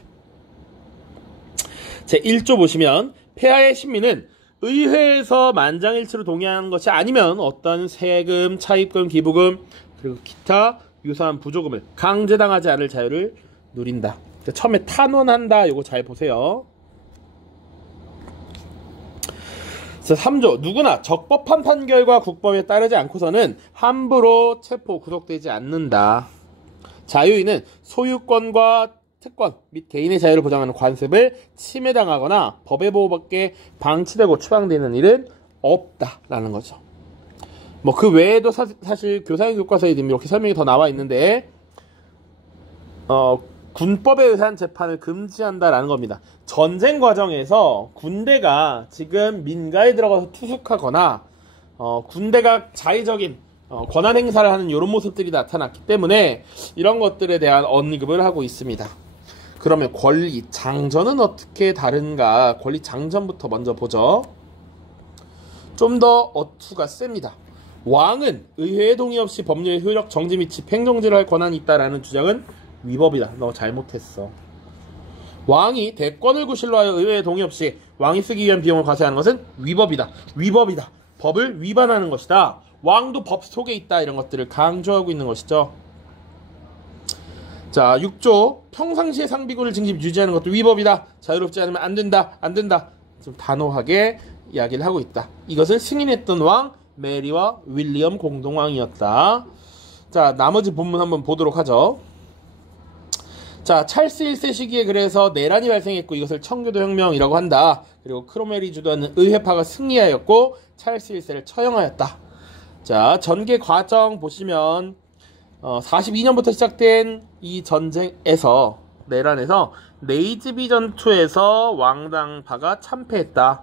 제 1조 보시면 폐하의 신민은 의회에서 만장일치로 동의하는 것이 아니면 어떤 세금, 차입금, 기부금 그리고 기타 유사한 부조금을 강제당하지 않을 자유를 누린다. 처음에 탄원한다 이거 잘 보세요. 3조 누구나 적법한 판결과 국법에 따르지 않고서는 함부로 체포, 구속되지 않는다. 자유인은 소유권과 특권 및 개인의 자유를 보장하는 관습을 침해당하거나 법의 보호밖에 방치되고 추방되는 일은 없다라는 거죠. 뭐 그 외에도 사실 교사형 교과서에 이렇게 설명이 더 나와 있는데 군법에 의한 재판을 금지한다라는 겁니다. 전쟁 과정에서 군대가 지금 민가에 들어가서 투숙하거나 군대가 자의적인 권한 행사를 하는 이런 모습들이 나타났기 때문에 이런 것들에 대한 언급을 하고 있습니다. 그러면 권리장전은 어떻게 다른가? 권리장전부터 먼저 보죠. 좀 더 어투가 셉니다. 왕은 의회의 동의 없이 법률의 효력 정지 및 집행정지를 할 권한이 있다라는 주장은 위법이다. 너 잘못했어. 왕이 대권을 구실로 하여 의회의 동의 없이 왕이 쓰기 위한 비용을 과세하는 것은 위법이다. 위법이다. 법을 위반하는 것이다. 왕도 법 속에 있다. 이런 것들을 강조하고 있는 것이죠. 자, 6조 평상시에 상비군을 징집 유지하는 것도 위법이다. 자유롭지 않으면 안 된다. 안 된다. 좀 단호하게 이야기를 하고 있다. 이것을 승인했던 왕 메리와 윌리엄 공동왕이었다. 자, 나머지 본문 한번 보도록 하죠. 자, 찰스 1세 시기에 그래서 내란이 발생했고 이것을 청교도 혁명이라고 한다. 그리고 크로멜이 주도하는 의회파가 승리하였고 찰스 1세를 처형하였다. 자, 전개 과정 보시면 42년부터 시작된 이 전쟁에서 내란에서 네이즈비 전투에서 왕당파가 참패했다.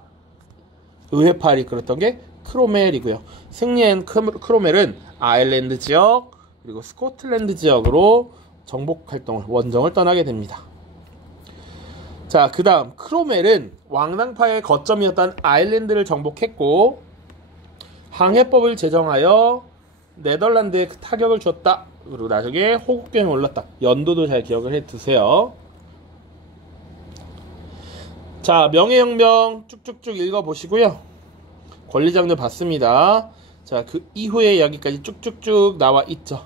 의회파를 이끌었던 게 크로멜이고요. 승리한 크로멜은 아일랜드 지역 그리고 스코틀랜드 지역으로 정복활동을 원정을 떠나게 됩니다. 자, 그 다음 크로멜은 왕당파의 거점이었던 아일랜드를 정복했고 항해법을 제정하여 네덜란드에 타격을 줬다. 그리고 나중에 호국경에 올랐다. 연도도 잘 기억을 해두세요. 자, 명예혁명 쭉쭉쭉 읽어보시고요. 권리장전 봤습니다. 자, 그 이후에 여기까지 쭉쭉쭉 나와 있죠.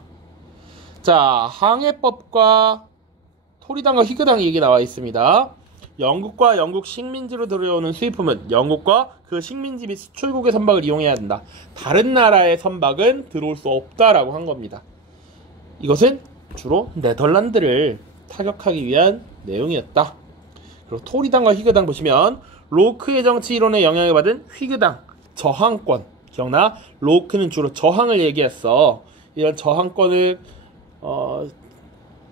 자, 항해법과 토리당과 희귀당 얘기 나와 있습니다. 영국과 영국 식민지로 들어오는 수입품은 영국과 그 식민지 및 수출국의 선박을 이용해야 한다. 다른 나라의 선박은 들어올 수 없다라고 한 겁니다. 이것은 주로 네덜란드를 타격하기 위한 내용이었다. 그리고 토리당과 희귀당 보시면 로크의 정치 이론에 영향을 받은 희귀당 저항권 기억나? 로크는 주로 저항을 얘기했어. 이런 저항권을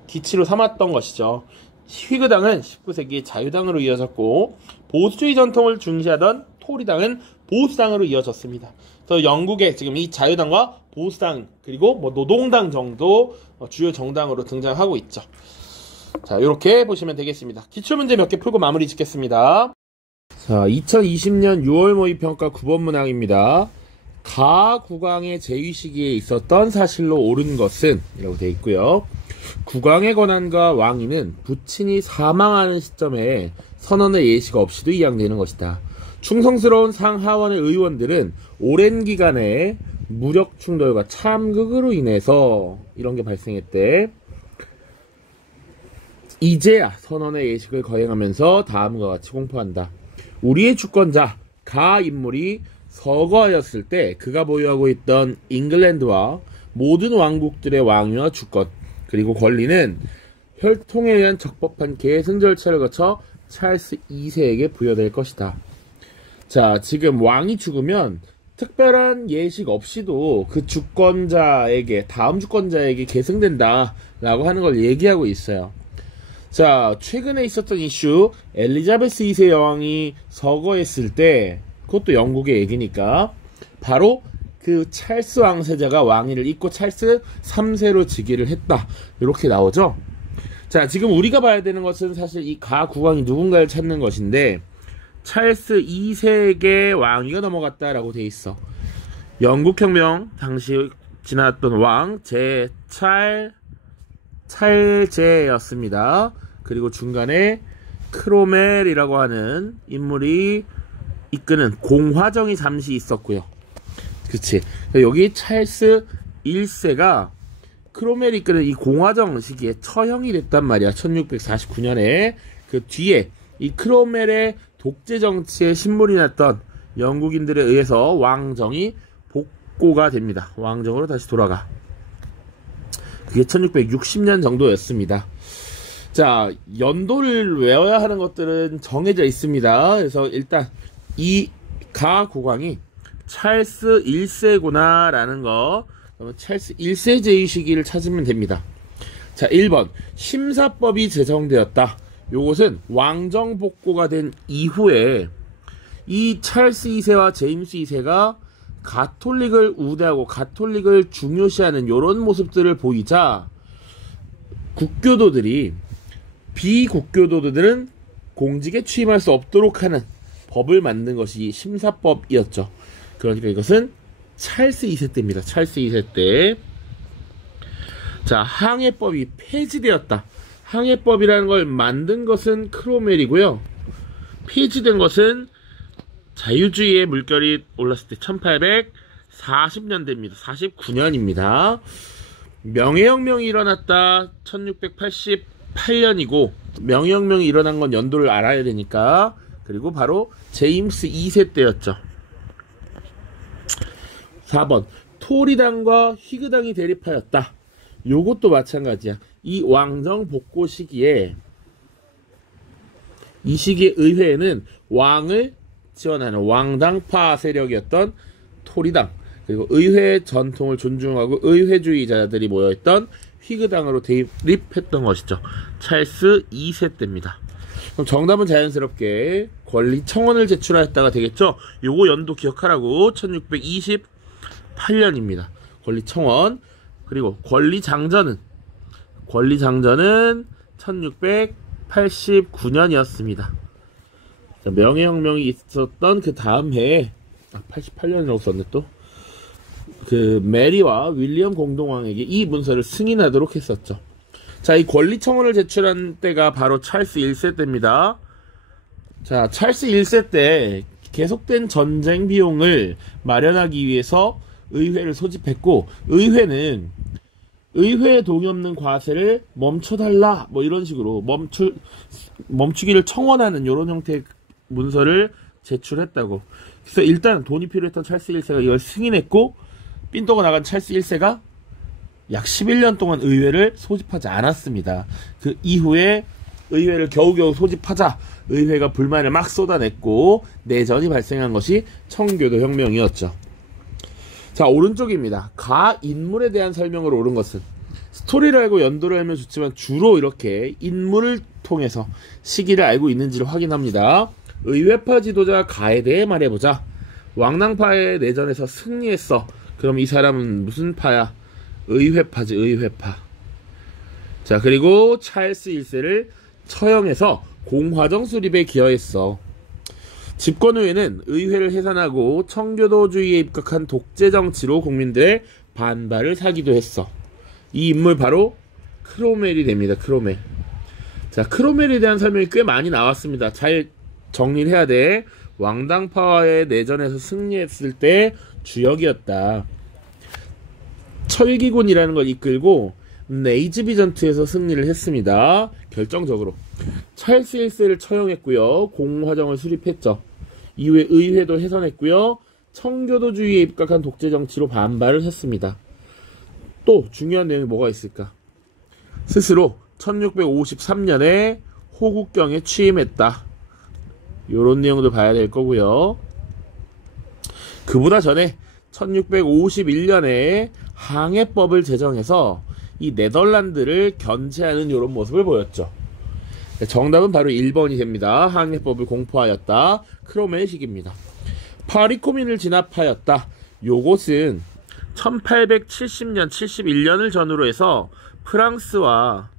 기치로 삼았던 것이죠. 희귀당은 19세기 자유당으로 이어졌고 보수주의 전통을 중시하던 토리당은 보수당으로 이어졌습니다. 그래서 영국에 지금 이 자유당과 보수당 그리고 뭐 노동당 정도 주요 정당으로 등장하고 있죠. 자, 이렇게 보시면 되겠습니다. 기출문제 몇 개 풀고 마무리 짓겠습니다. 자, 2020년 6월 모의평가 9번 문항입니다. 가 국왕의 재위 시기에 있었던 사실로 옳은 것은 이라고 되어 있고요. 국왕의 권한과 왕위는 부친이 사망하는 시점에 선언의 예시가 없이도 이양되는 것이다. 충성스러운 상하원의 의원들은 오랜 기간에 무력 충돌과 참극으로 인해서 이런 게 발생했대. 이제야 선언의 예식을 거행하면서 다음과 같이 공포한다. 우리의 주권자 가 인물이 서거하였을 때 그가 보유하고 있던 잉글랜드와 모든 왕국들의 왕위와 주권 그리고 권리는 혈통에 의한 적법한 계승 절차를 거쳐 찰스 2세에게 부여될 것이다. 자, 지금 왕이 죽으면 특별한 예식 없이도 그 주권자에게, 다음 주권자에게 계승된다 라고 하는 걸 얘기하고 있어요. 자, 최근에 있었던 이슈, 엘리자베스 2세 여왕이 서거했을 때, 그것도 영국의 얘기니까, 바로 그 찰스 왕세자가 왕위를 잇고 찰스 3세로 즉위를 했다, 이렇게 나오죠. 자, 지금 우리가 봐야 되는 것은 사실 이 가 국왕이 누군가를 찾는 것인데, 찰스 2세에게 왕위가 넘어갔다라고 돼 있어. 영국혁명 당시 지났던 왕 찰제였습니다. 그리고 중간에 크로멜이라고 하는 인물이 이끄는 공화정이 잠시 있었고요. 그치. 여기 찰스 1세가 크로멜이 이끄는 이 공화정 시기에 처형이 됐단 말이야. 1649년에. 그 뒤에 이 크로멜의 독재 정치에 신물이 났던 영국인들에 의해서 왕정이 복고가 됩니다. 왕정으로 다시 돌아가. 그게 1660년 정도였습니다. 자, 연도를 외워야 하는 것들은 정해져 있습니다. 그래서 일단 이 가 국왕이 찰스 1세구나 라는 거, 찰스 1세 제위 시기를 찾으면 됩니다. 자, 1번 심사법이 제정되었다. 요것은 왕정 복고가 된 이후에 이 찰스 2세와 제임스 2세가 가톨릭을 우대하고 가톨릭을 중요시하는 요런 모습들을 보이자 국교도들이 비국교도들은 공직에 취임할 수 없도록 하는 법을 만든 것이 심사법이었죠. 그러니까 이것은 찰스 2세 때입니다. 찰스 2세 때. 자, 항해법이 폐지되었다. 항해법이라는 걸 만든 것은 크로멜이고요. 폐지된 것은 자유주의의 물결이 올랐을 때 1840년대입니다. 49년입니다. 명예혁명이 일어났다. 1688년이고 명예혁명이 일어난 건 연도를 알아야 되니까. 그리고 바로 제임스 2세 때였죠. 4번 토리당과 휘그당이 대립하였다. 요것도 마찬가지야. 이 왕정 복고 시기에 이 시기의 의회에는 왕을 지원하는 왕당파 세력이었던 토리당, 그리고 의회 전통을 존중하고 의회주의자들이 모여있던 휘그당으로 대립했던 것이죠. 찰스 2세 때입니다. 그럼 정답은 자연스럽게 권리청원을 제출하였다가 되겠죠. 요거 연도 기억하라고. 1628년입니다. 권리청원. 그리고 권리장전은 1689년이었습니다. 명예혁명이 있었던 그 다음 해에 88년이라고 썼네 또. 그 메리와 윌리엄 공동왕에게 이 문서를 승인하도록 했었죠. 자, 이 권리청원을 제출한 때가 바로 찰스 1세 때입니다. 자, 찰스 1세 때 계속된 전쟁 비용을 마련하기 위해서 의회를 소집했고, 의회는 의회에 동의 없는 과세를 멈춰달라 뭐 이런 식으로 멈추기를 청원하는 이런 형태의 문서를 제출했다고. 그래서 일단 돈이 필요했던 찰스 1세가 이걸 승인했고, 삔또가 나간 찰스 1세가 약 11년 동안 의회를 소집하지 않았습니다. 그 이후에 의회를 겨우겨우 소집하자 의회가 불만을 막 쏟아냈고 내전이 발생한 것이 청교도 혁명이었죠. 자, 오른쪽입니다. 가 인물에 대한 설명을 옳은 것은 스토리를 알고 연도를 알면 좋지만 주로 이렇게 인물을 통해서 시기를 알고 있는지를 확인합니다. 의회파 지도자 가에 대해 말해보자. 왕당파의 내전에서 승리했어. 그럼 이 사람은 무슨 파야? 의회파지, 의회파. 자, 그리고 찰스 1세를 처형해서 공화정 수립에 기여했어. 집권 후에는 의회를 해산하고 청교도주의에 입각한 독재 정치로 국민들의 반발을 사기도 했어. 이 인물 바로 크로멜이 됩니다. 크로멜. 자, 크로멜에 대한 설명이 꽤 많이 나왔습니다. 잘 정리를 해야 돼. 왕당파와의 내전에서 승리했을 때 주역이었다. 철기군이라는 걸 이끌고 네이즈비 전투에서 승리를 했습니다. 결정적으로. 찰스 1세를 처형했고요. 공화정을 수립했죠. 이후에 의회도 해산했고요. 청교도주의에 입각한 독재 정치로 반발을 했습니다. 또 중요한 내용이 뭐가 있을까? 스스로 1653년에 호국경에 취임했다. 요런 내용도 봐야 될 거고요. 그보다 전에 1651년에 항해법을 제정해서 이 네덜란드를 견제하는 요런 모습을 보였죠. 정답은 바로 1번이 됩니다. 항해법을 공포하였다. 크로메식입니다. 파리코민을 진압하였다. 요것은 1870년, 71년을 전후로 해서 프랑스와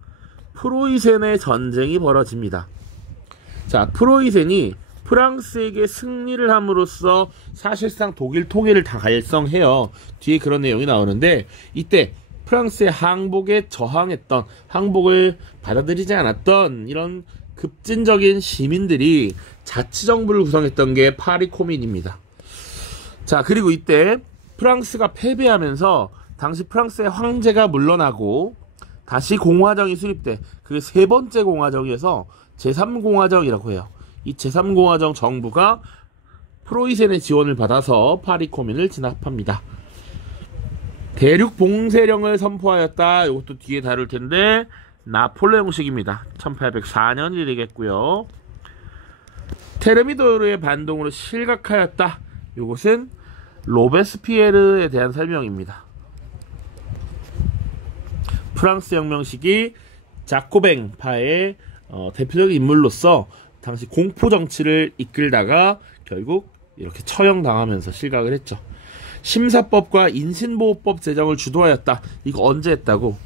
프로이센의 전쟁이 벌어집니다. 자, 프로이센이 프랑스에게 승리를 함으로써 사실상 독일 통일을 다 달성해요. 뒤에 그런 내용이 나오는데, 이때 프랑스의 항복에 저항했던, 항복을 받아들이지 않았던 이런 급진적인 시민들이 자치정부를 구성했던 게 파리코민입니다. 자, 그리고 이때 프랑스가 패배하면서 당시 프랑스의 황제가 물러나고 다시 공화정이 수립돼. 그게 세 번째 공화정이어서 제3공화정이라고 해요. 이 제3공화정 정부가 프로이센의 지원을 받아서 파리코민을 진압합니다. 대륙 봉쇄령을 선포하였다. 이것도 뒤에 다룰 텐데 나폴레옹식입니다. 1804년이 되겠고요. 테르미도르의 반동으로 실각하였다. 이것은 로베스피에르에 대한 설명입니다. 프랑스 혁명 시기 자코뱅파의 대표적인 인물로서 당시 공포 정치를 이끌다가 결국 이렇게 처형당하면서 실각을 했죠. 심사법과 인신보호법 제정을 주도하였다. 이거 언제 했다고?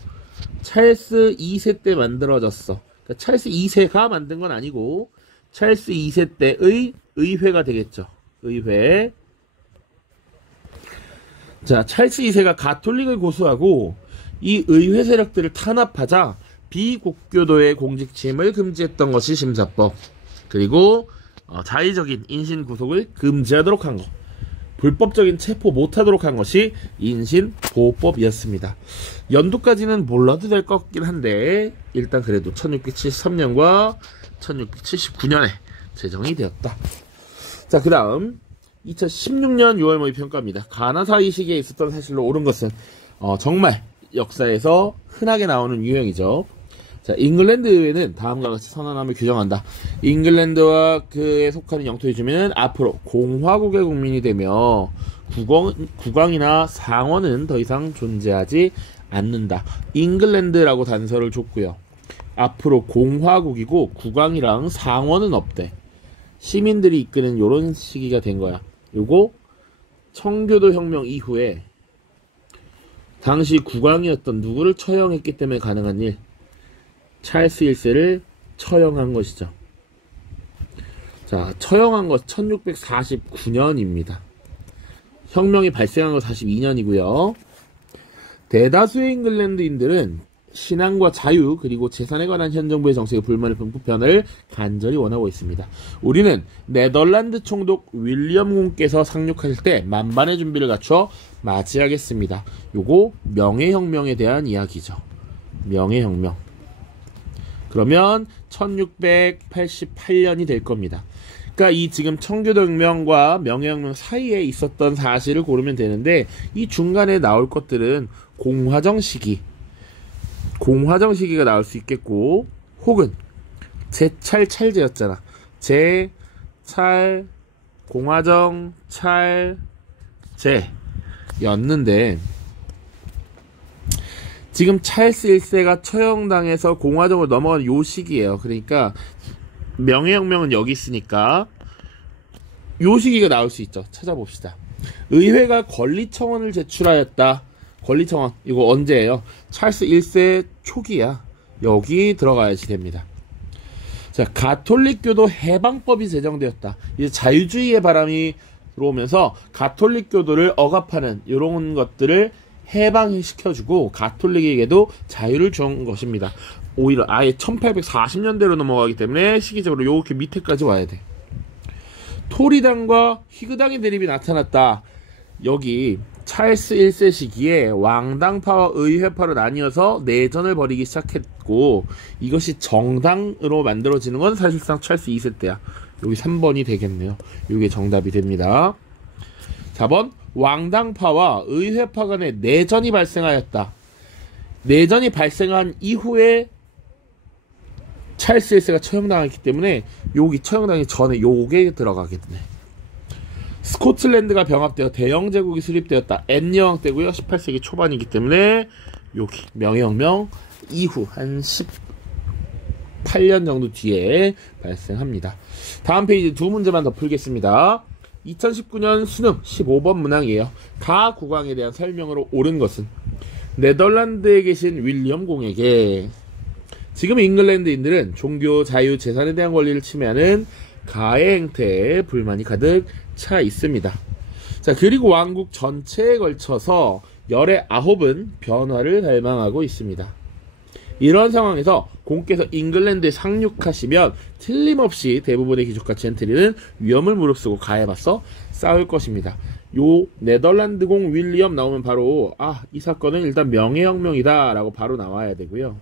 찰스 2세 때 만들어졌어. 그러니까 찰스 2세가 만든 건 아니고 찰스 2세 때의 의회가 되겠죠. 의회. 자, 찰스 2세가 가톨릭을 고수하고 이 의회 세력들을 탄압하자 비국교도의 공직 취임을 금지했던 것이 심사법. 그리고 자의적인 인신 구속을 금지하도록 한 것. 불법적인 체포 못하도록 한 것이 인신보호법이었습니다. 연도까지는 몰라도 될 것 같긴 한데 일단 그래도 1673년과 1679년에 제정이 되었다. 자, 그 다음 2016년 6월 모의 평가입니다. 가나사이 시기에 있었던 사실로 옳은 것은 정말 역사에서 흔하게 나오는 유형이죠. 자, 잉글랜드 의회는 다음과 같이 선언함을 규정한다. 잉글랜드와 그에 속하는 영토의 주민은 앞으로 공화국의 국민이 되며 국왕이나 상원은 더 이상 존재하지 않는다. 잉글랜드라고 단서를 줬고요. 앞으로 공화국이고 국왕이랑 상원은 없대. 시민들이 이끄는 요런 시기가 된 거야. 요거 청교도 혁명 이후에 당시 국왕이었던 누구를 처형했기 때문에 가능한 일. 찰스 1세를 처형한 것이죠. 자, 처형한 것 1649년입니다. 혁명이 발생한 것 42년이고요. 대다수의 잉글랜드인들은 신앙과 자유 그리고 재산에 관한 현 정부의 정책에 불만을 품고 변화를 간절히 원하고 있습니다. 우리는 네덜란드 총독 윌리엄 공께서 상륙하실 때 만반의 준비를 갖춰 맞이하겠습니다. 요거 명예혁명에 대한 이야기죠. 명예혁명. 그러면 1688년이 될 겁니다. 그러니까 이 지금 청교도혁명과 명예혁명 사이에 있었던 사실을 고르면 되는데 이 중간에 나올 것들은 공화정 시기가 나올 수 있겠고 혹은 제찰 찰제였잖아. 제찰 공화정 찰제였는데 지금 찰스 1세가 처형당해서 공화정으로 넘어가는 요 시기예요. 그러니까 명예혁명은 여기 있으니까 요 시기가 나올 수 있죠. 찾아봅시다. 의회가 권리청원을 제출하였다. 권리청원 이거 언제예요? 찰스 1세 초기야. 여기 들어가야지 됩니다. 자, 가톨릭교도 해방법이 제정되었다. 이제 자유주의의 바람이 들어오면서 가톨릭교도를 억압하는 이런 것들을 해방시켜주고 가톨릭에게도 자유를 준 것입니다. 오히려 아예 1840년대로 넘어가기 때문에 시기적으로 이렇게 밑에까지 와야 돼. 토리당과 희그당의 대립이 나타났다. 여기 찰스 1세 시기에 왕당파와 의회파로 나뉘어서 내전을 벌이기 시작했고 이것이 정당으로 만들어지는 건 사실상 찰스 2세 때야. 여기 3번이 되겠네요. 이게 정답이 됩니다. 4번 왕당파와 의회파 간의 내전이 발생하였다. 내전이 발생한 이후에 찰스 1세가 처형당했기 때문에 여기 처형당하기 전에 요게 들어가게 되네. 스코틀랜드가 병합되어 대영 제국이 수립되었다. N여왕 때고요. 18세기 초반이기 때문에 여기 명예혁명 이후 한 18년 정도 뒤에 발생합니다. 다음 페이지 두 문제만 더 풀겠습니다. 2019년 수능 15번 문항이에요. 가 국왕에 대한 설명으로 옳은 것은 네덜란드에 계신 윌리엄 공에게 지금 잉글랜드인들은 종교, 자유, 재산에 대한 권리를 침해하는 가해 행태에 불만이 가득 차 있습니다. 자, 그리고 왕국 전체에 걸쳐서 열의 9은 변화를 갈망하고 있습니다. 이런 상황에서 공께서 잉글랜드에 상륙하시면 틀림없이 대부분의 귀족과 젠틀리는 위험을 무릅쓰고 가해 맞서 싸울 것입니다. 요 네덜란드공 윌리엄 나오면 바로 이 사건은 일단 명예혁명이다 라고 바로 나와야 되고요.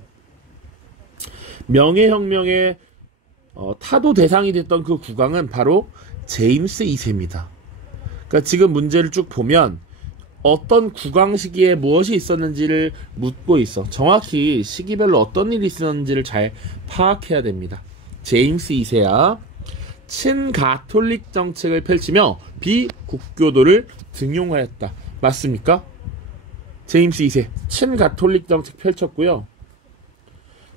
명예혁명의 타도 대상이 됐던 그 국왕은 바로 제임스 2세입니다. 그러니까 지금 문제를 쭉 보면 어떤 국왕 시기에 무엇이 있었는지를 묻고 있어. 정확히 시기별로 어떤 일이 있었는지를 잘 파악해야 됩니다. 제임스 2세야 친가톨릭 정책을 펼치며 비국교도를 등용하였다. 맞습니까? 제임스 2세 친가톨릭 정책 펼쳤고요.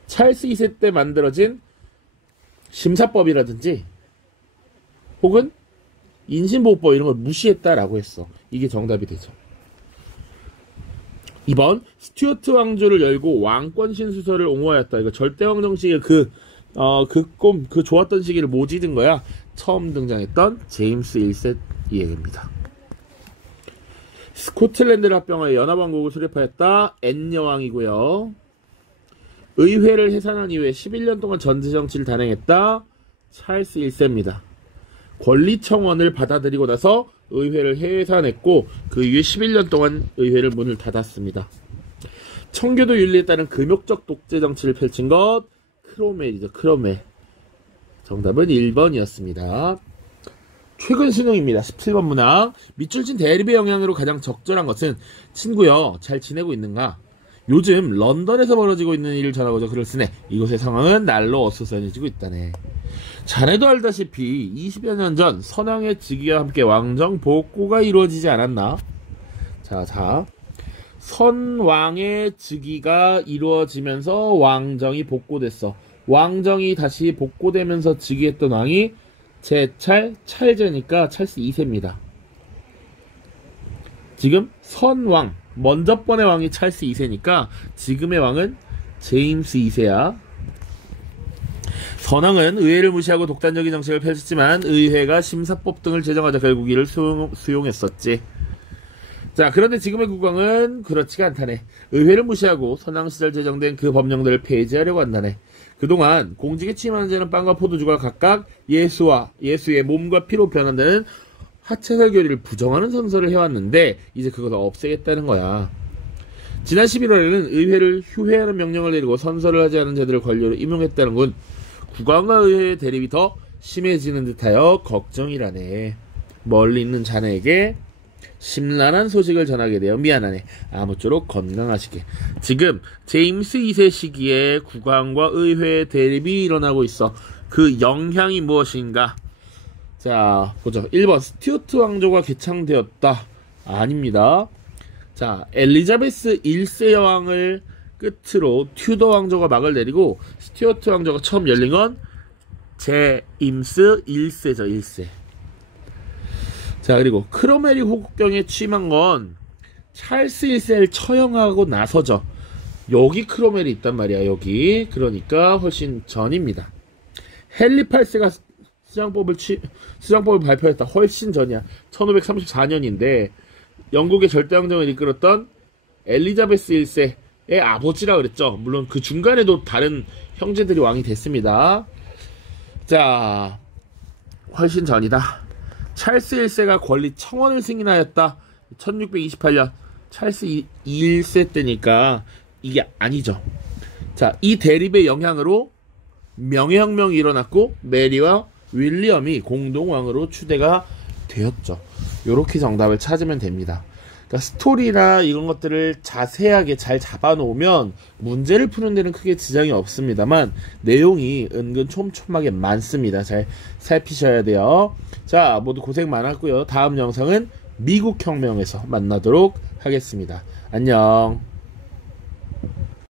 찰스 2세 때 만들어진 심사법이라든지 혹은 인신보호법 이런 걸 무시했다라고 했어. 이게 정답이 되죠. 2번 스튜어트 왕조를 열고 왕권 신수설을 옹호하였다. 이거 절대왕 정식의 그 좋았던 시기를 모집은 거야. 처음 등장했던 제임스 1세 이야기입니다. 스코틀랜드를 합병하여 연합왕국을 수립하였다. N여왕이고요. 의회를 해산한 이후에 11년 동안 전제정치를 단행했다. 찰스 1세입니다. 권리청원을 받아들이고 나서 의회를 해산했고 그 이후에 11년 동안 의회를 문을 닫았습니다. 청교도 윤리에 따른 금욕적 독재 정치를 펼친 것 크로멜이죠. 크로멜. 정답은 1번이었습니다. 최근 수능입니다. 17번 문항. 밑줄 친 대립의 영향으로 가장 적절한 것은 친구여 잘 지내고 있는가? 요즘 런던에서 벌어지고 있는 일을 전하고자 글을 쓰네. 이곳의 상황은 날로 어수선해지고 있다네. 자네도 알다시피 20여 년 전 선왕의 즉위와 함께 왕정 복고가 이루어지지 않았나? 자. 선왕의 즉위가 이루어지면서 왕정이 복고됐어. 왕정이 다시 복고되면서 즉위했던 왕이 찰제니까 찰스 2세입니다. 지금 선왕 먼저 번의 왕이 찰스 2세니까 지금의 왕은 제임스 2세야. 선왕은 의회를 무시하고 독단적인 정책을 펼쳤지만 의회가 심사법 등을 제정하자 결국 이를 수용했었지. 자, 그런데 지금의 국왕은 그렇지가 않다네. 의회를 무시하고 선왕 시절 제정된 그 법령들을 폐지하려고 한다네. 그동안 공직에 취임하는 자는 빵과 포도주가 각각 예수의 몸과 피로 변한다는 하체설 교리를 부정하는 선서를 해왔는데 이제 그것을 없애겠다는 거야. 지난 11월에는 의회를 휴회하는 명령을 내리고 선서를 하지 않은 자들을 관료로 임용했다는 건 국왕과 의회의 대립이 더 심해지는 듯하여 걱정이라네. 멀리 있는 자네에게 심란한 소식을 전하게 되어 미안하네. 아무쪼록 건강하시게. 지금 제임스 2세 시기에 국왕과 의회의 대립이 일어나고 있어. 그 영향이 무엇인가? 자, 보죠. 1번 스튜어트 왕조가 개창되었다. 아닙니다. 자, 엘리자베스 1세 여왕을 끝으로 튜더 왕조가 막을 내리고 스튜어트 왕조가 처음 열린 건 제임스 1세죠. 1세. 자, 그리고 크로멜이 호국경에 취임한 건 찰스 1세를 처형하고 나서죠. 여기 크로멜이 있단 말이야. 여기. 그러니까 훨씬 전입니다. 헨리 8세가 수장법을 발표했다. 훨씬 전이야. 1534년인데 영국의 절대왕정을 이끌었던 엘리자베스 1세의 아버지라 그랬죠. 물론 그 중간에도 다른 형제들이 왕이 됐습니다. 자, 훨씬 전이다. 찰스 1세가 권리 청원을 승인하였다. 1628년 찰스 1세 때니까 이게 아니죠. 자, 이 대립의 영향으로 명예혁명이 일어났고 메리와 윌리엄이 공동왕으로 추대가 되었죠. 요렇게 정답을 찾으면 됩니다. 그러니까 스토리나 이런 것들을 자세하게 잘 잡아놓으면 문제를 푸는 데는 크게 지장이 없습니다만 내용이 은근 촘촘하게 많습니다. 잘 살피셔야 돼요. 자, 모두 고생 많았고요. 다음 영상은 미국 혁명에서 만나도록 하겠습니다. 안녕.